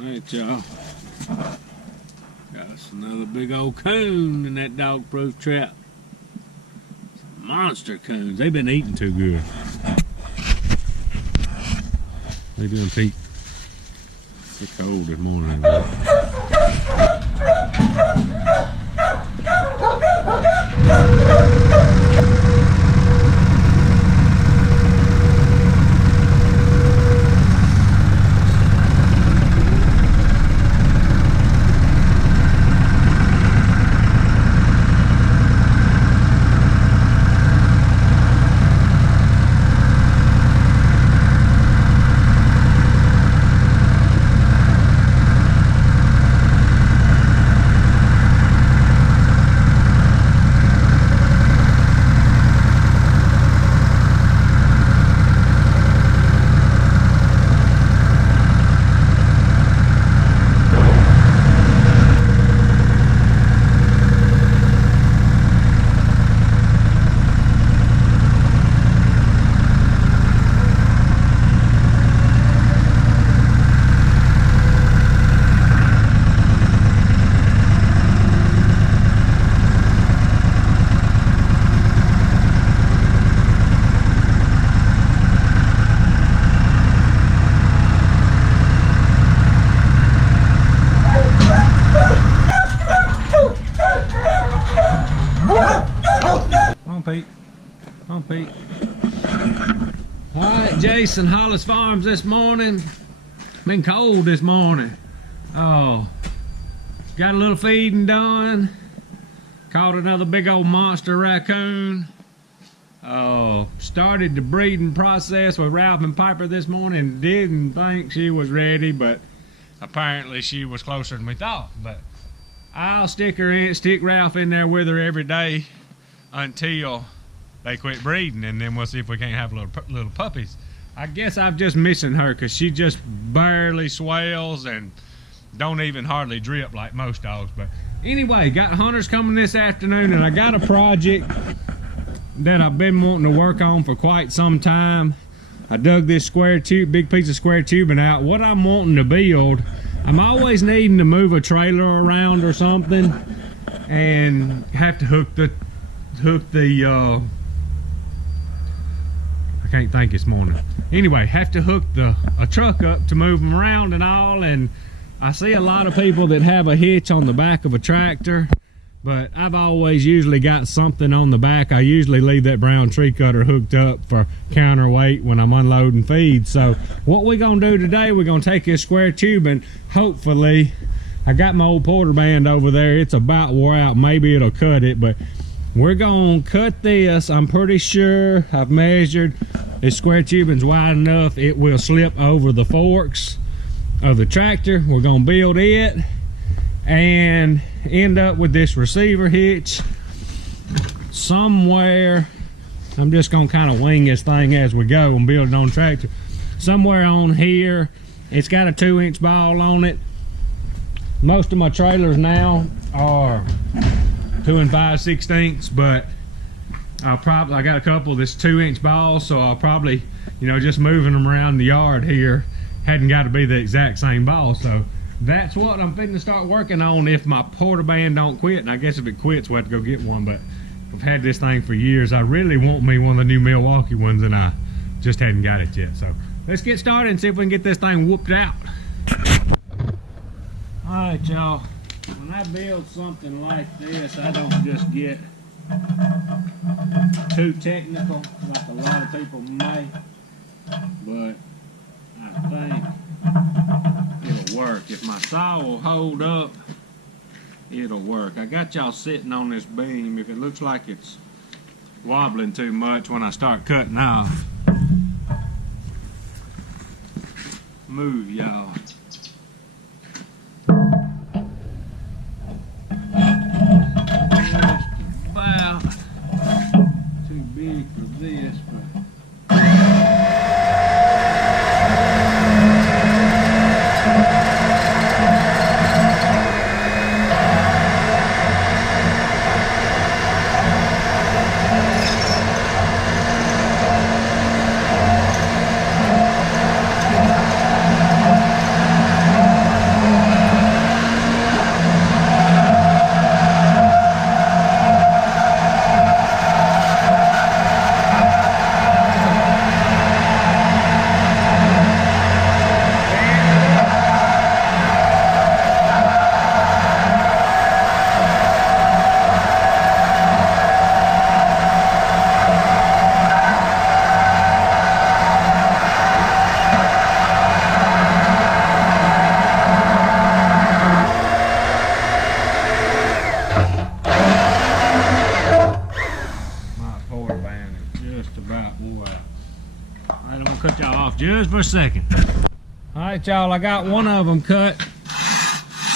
Alright, y'all. Got us another big old coon in that dog-proof trap. Some monster coons. They've been eating too good. How you doing, Pete? It's cold this morning. Pete. Alright, Jason, Hollis Farms this morning. Been cold this morning. Oh, got a little feeding done. Caught another big old monster raccoon. Oh, started the breeding process with Ralph and Piper this morning. Didn't think she was ready, but apparently she was closer than we thought. But I'll stick Ralph in there with her every day until they quit breeding, and then we'll see if we can't have little puppies. I guess I'm just missing her because she just barely swells and don't even hardly drip like most dogs. But anyway, got hunters coming this afternoon, and I got a project that I've been wanting to work on for quite some time. I dug this square tube, big piece of square tubing out. What I'm wanting to build, I'm always needing to move a trailer around or something, and have to hook the I can't think this morning. Anyway, have to hook a truck up to move them around and all. And I see a lot of people that have a hitch on the back of a tractor, but I've always usually got something on the back. I usually leave that brown tree cutter hooked up for counterweight when I'm unloading feed. So what we're gonna do today, we're gonna take this square tube, and hopefully, I got my old Porter band over there. It's about wore out. Maybe it'll cut it, but we're gonna cut this. I'm pretty sure I've measured. This square tubing's wide enough it will slip over the forks of the tractor. We're gonna build it and end up with this receiver hitch somewhere. I'm just gonna kind of wing this thing as we go and build it on tractor. Somewhere on here. It's got a 2-inch ball on it. Most of my trailers now are 2 5/16, but I got a couple that's 2-inch balls, so I'll probably, just moving them around the yard here hadn't got to be the exact same ball. So that's what I'm fitting to start working on if my Porter band don't quit. And I guess if it quits, we'll have to go get one. But I've had this thing for years. I really want me one of the new Milwaukee ones, and I just hadn't got it yet. So let's get started and see if we can get this thing whooped out. All right, y'all. When I build something like this, I don't just get too technical like a lot of people may, but I think it'll work. If my saw will hold up, it'll work. I got y'all sitting on this beam. If it looks like it's wobbling too much when I start cutting off, move y'all. About too big for this, but just for a second. All right, y'all, I got one of them cut.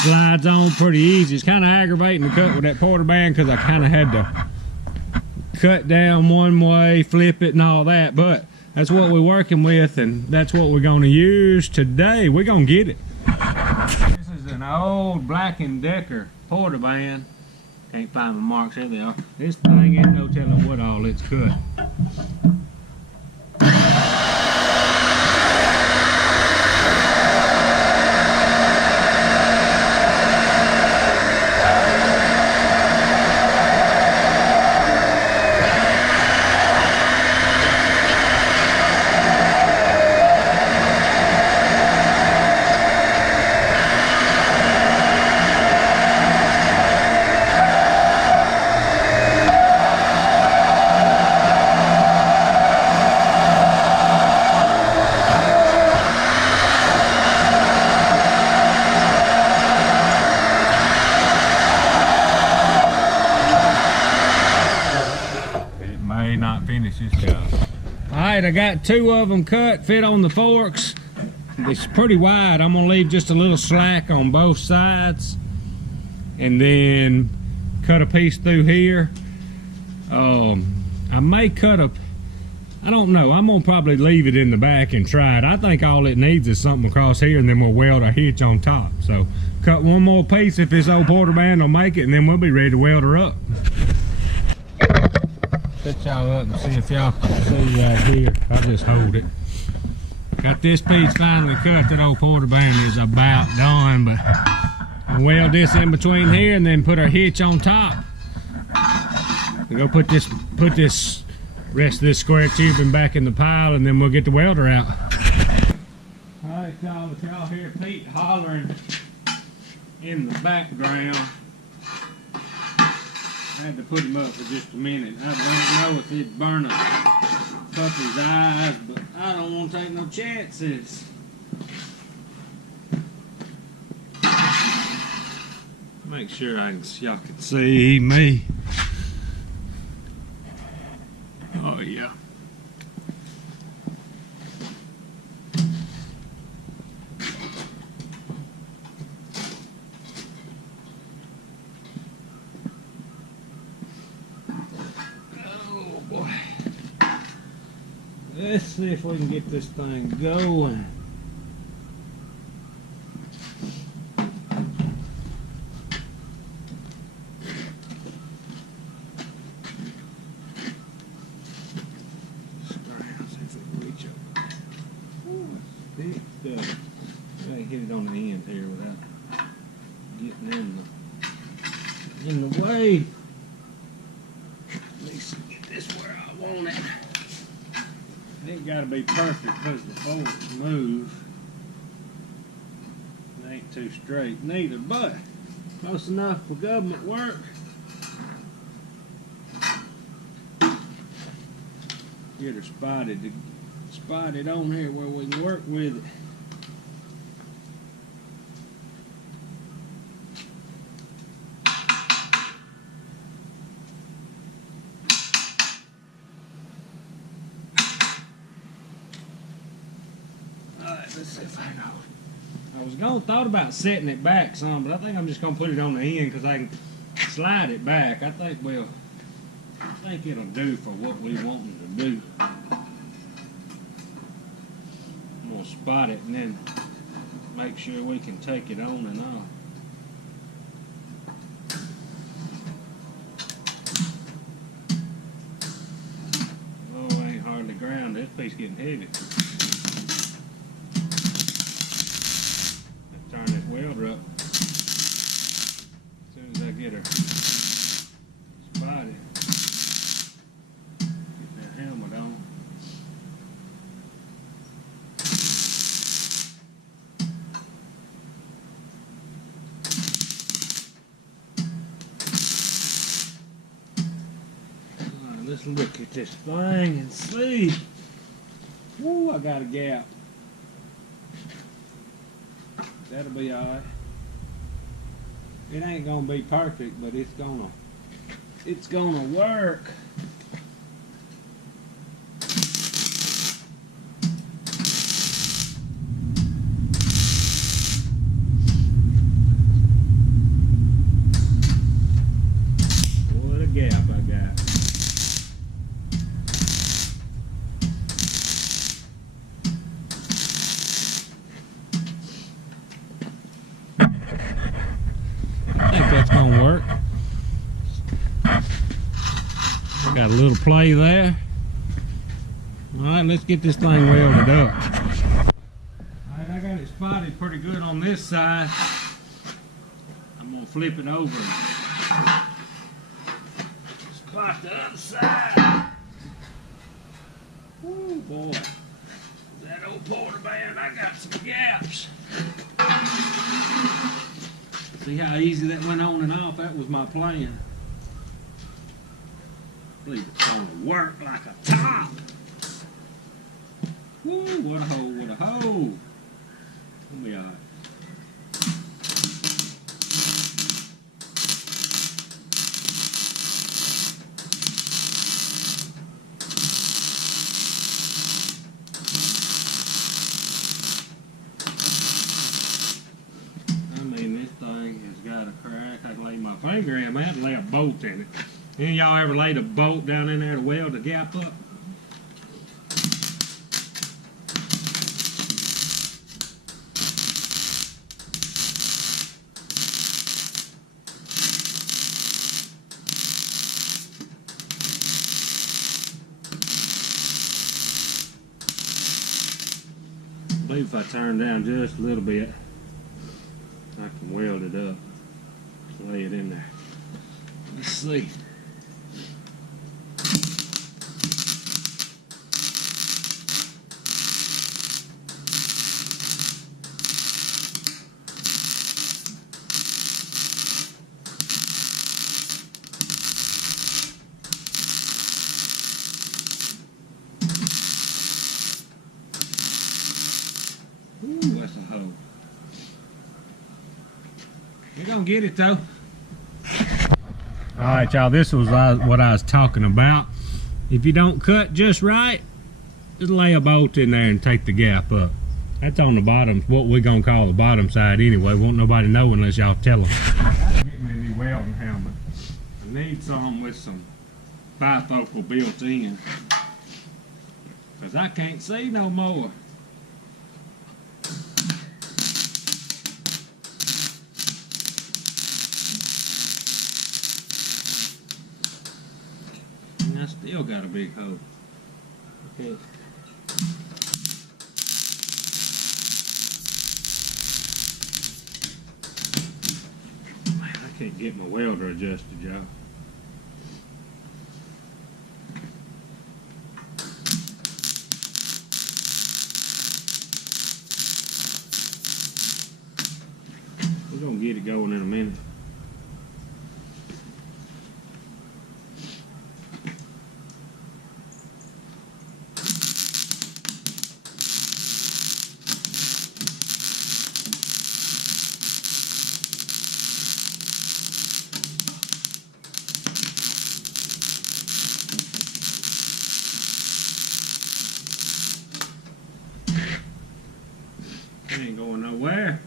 Slides on pretty easy. It's kind of aggravating to cut with that porter band because I kind of had to cut down one way, flip it and all that, but that's what we're working with and that's what we're going to use today. We're going to get it. This is an old Black & Decker porter band. Can't find my marks. There they are. This thing ain't no telling what all it's cut. Alright, I got two of them cut, fit on the forks. It's pretty wide. I'm going to leave just a little slack on both sides. And then cut a piece through here. I may cut a... I don't know. I'm going to probably leave it in the back and try it. I think all it needs is something across here and then we'll weld a hitch on top. So cut one more piece if this old porter band will make it and then we'll be ready to weld her up. Set y'all up and see if y'all can see right here. I'll just hold it. Got this piece finally cut. That old porter band is about done, but I'll weld this in between here and then put our hitch on top. We'll go put this rest of this square tubing back in the pile and then we'll get the welder out. Alright y'all, if y'all hear Pete hollering in the background, I had to put him up for just a minute. I don't know if it'd burn a puppy's eyes, but I don't want to take no chances. Make sure y'all can see me. Oh yeah. Let's see if we can get this thing going. Gotta get it on the end here without getting in the way. At least get this where I want it. It ain't gotta be perfect because the forks move. It ain't too straight neither, but close enough for government work. Get her spotted on here where we can work with it. Let's see if I know. I was thought about setting it back some, but I think I'm just gonna put it on the end because I can slide it back. I think it'll do for what we want to do. I'm gonna spot it and then make sure we can take it on and off. Oh, ain't hardly ground. This piece getting heavy. Turn this welder up as soon as I get her spotted. Get that helmet on. Alright, let's look at this thing and see. Woo, I got a gap. That'll be alright. It ain't gonna be perfect, but it's gonna work. work. Got a little play there. Alright, let's get this thing welded up. Alright, I got it spotted pretty good on this side. I'm gonna flip it over. Spot the other side. Woo, boy. That old porter band, I got some gaps. See how easy that went on and off? That was my plan. I believe it's gonna work like a top. Woo, what a hole, what a hole. We'll be alright. Finger in, I had to lay a bolt in it. Any of y'all ever laid a bolt down in there to weld the gap up? I believe if I turn down just a little bit, I can weld it up. Lay it in there. Let's see. Ooh, that's a hole. We're gonna get it though. Alright y'all, this was what I was talking about. If you don't cut just right, just lay a bolt in there and take the gap up. That's on the bottom, what we're gonna call the bottom side anyway. Won't nobody know unless y'all tell them. I gotta get me a new welding helmet. I need some with some bifocal built in, cause I can't see no more. I still got a big hole. Okay. Man, I can't get my welder adjusted, y'all. We're gonna get it going in a minute. Ain't going nowhere.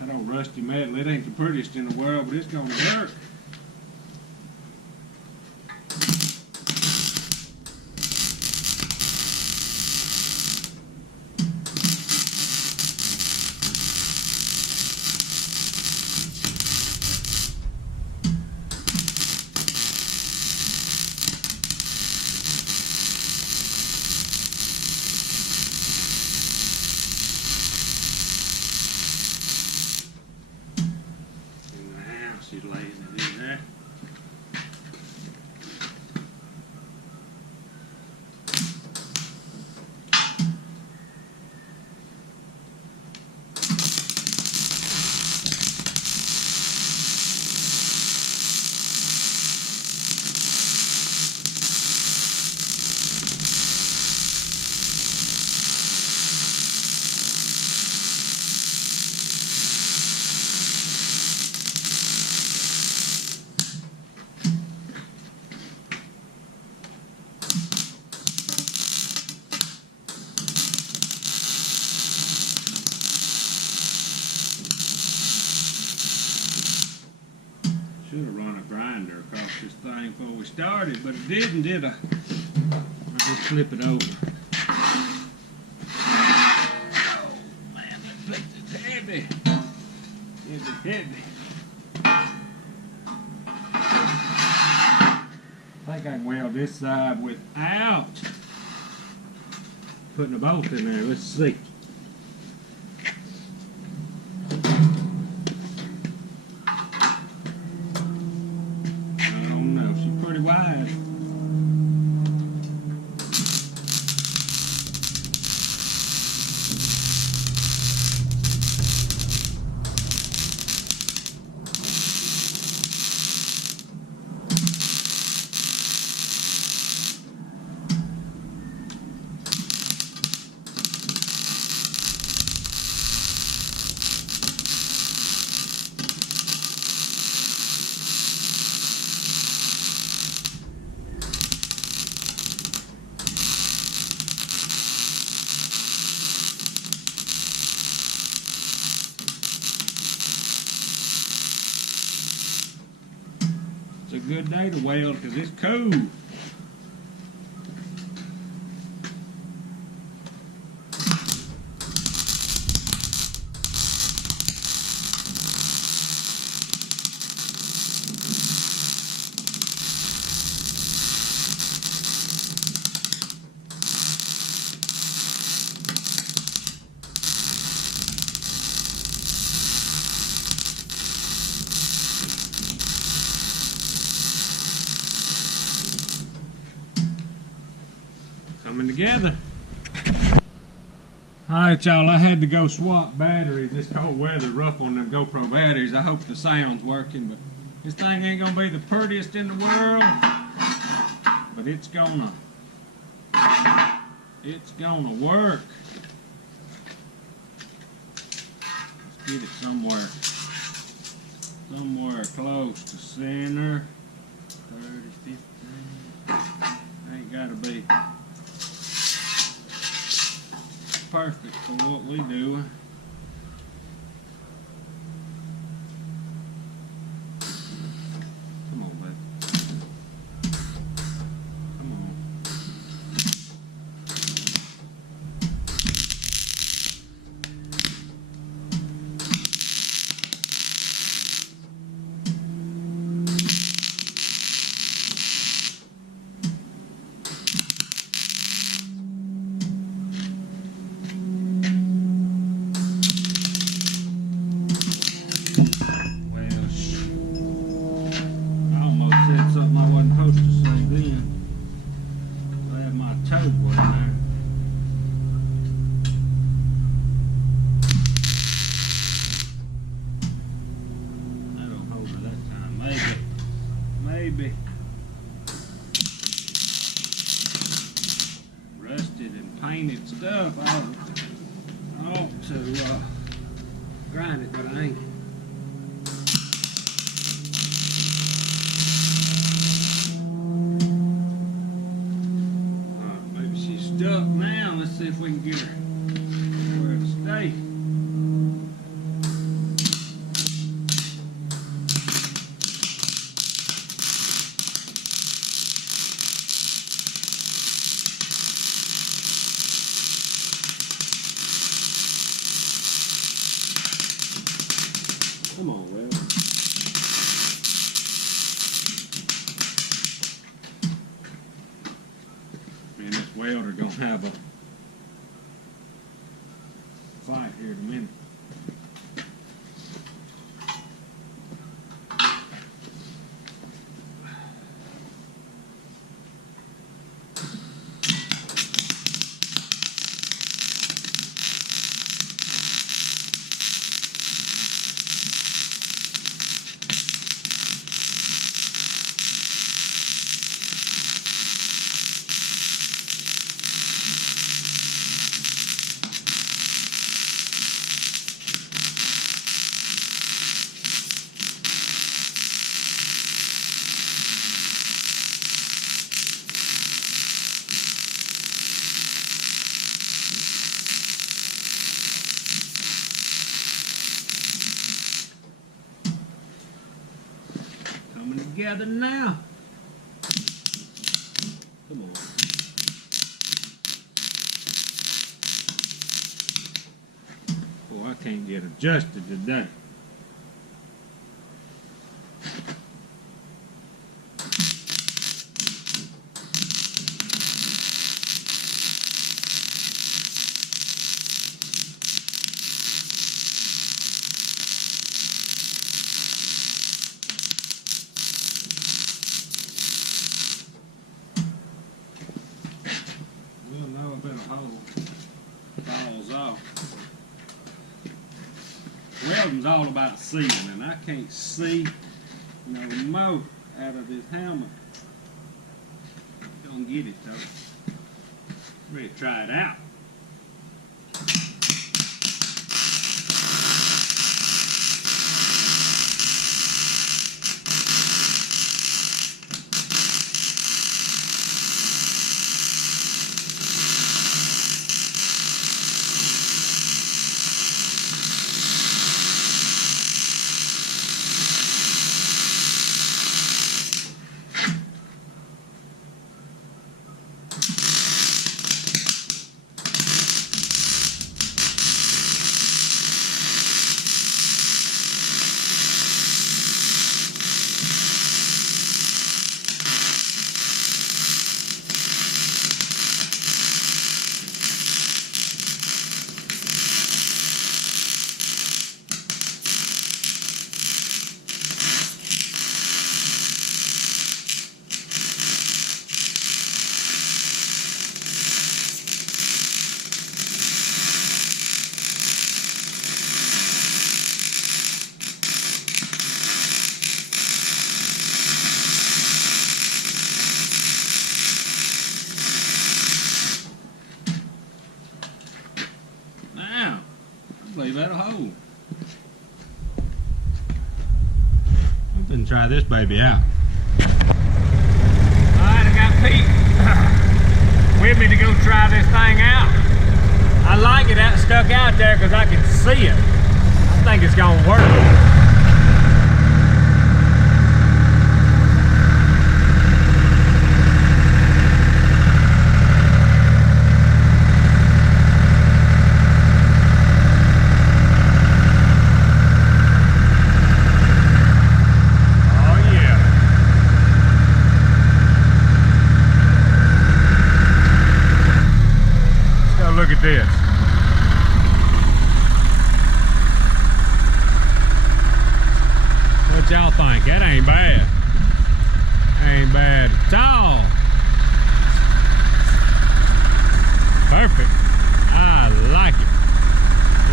That old rusty metal, it ain't the prettiest in the world, but it's gonna work. She's laying it in. this thing before we started, but it didn't, did I? Let's just flip it over. Oh man, that place is heavy. Heavy. I think I can weld this side without putting a bolt in there. Let's see. I don't know. She's pretty wide. It's a good day to weld because it's cool. Coming together. Alright y'all, I had to go swap batteries. This cold weather rough on them GoPro batteries. I hope the sound's working, but this thing ain't gonna be the prettiest in the world, but it's gonna work. Let's get it somewhere close to center. 30, 15. Ain't gotta be perfect for what we do. Come on, baby. Come on. Maybe rusted and painted stuff. I ought to grind it, but I ain't. Maybe she's stuck now. Let's see if we can get her where to stay. Come on, Will. Man, this welder gonna have a fight here in a minute. Coming together now. can't get adjusted today. We'll know if a hole falls off. Welding's all about seeing, and I can't see no more out of this helmet. Gonna get it though. Ready to try it out. Leave that a hole. I'm gonna try this baby out. Alright, I got Pete with me to go try this thing out. I like it that stuck out there because I can see it. I think it's gonna work. Look at this. What y'all think? That ain't bad. Ain't bad at all. Perfect. I like it.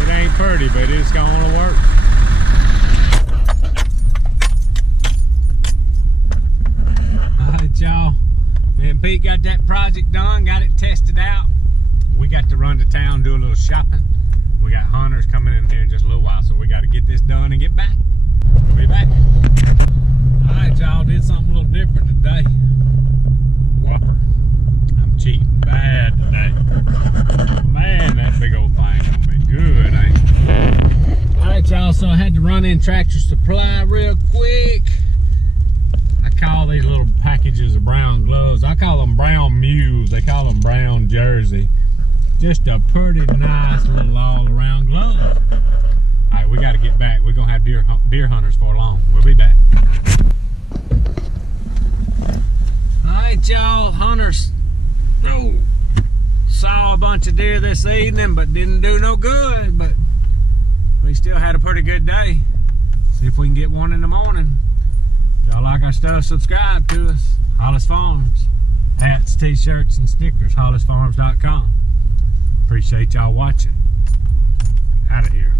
It ain't pretty, but it's gonna work. Alright, y'all. Me and Pete got that project done, got it tested out. We got to run to town, do a little shopping. We got hunters coming in here in just a little while, so we got to get this done and get back. We'll be back. All right, y'all, did something a little different today. Whopper. I'm cheating bad today. Man, that big old thing gonna be good, ain't it? All right, y'all, so I had to run in Tractor Supply real quick. I call these little packages of brown gloves, I call them brown mules. They call them brown jersey. Just a pretty nice little all-around glove. All right, we got to get back. We're going to have deer hunters for long. We'll be back. All right, y'all, hunters. Oh, saw a bunch of deer this evening, but didn't do no good. But we still had a pretty good day. See if we can get one in the morning. If y'all like our stuff, subscribe to us. Hollis Farms. Hats, t-shirts, and stickers. HollisFarms.com. Appreciate y'all watching. Out of here.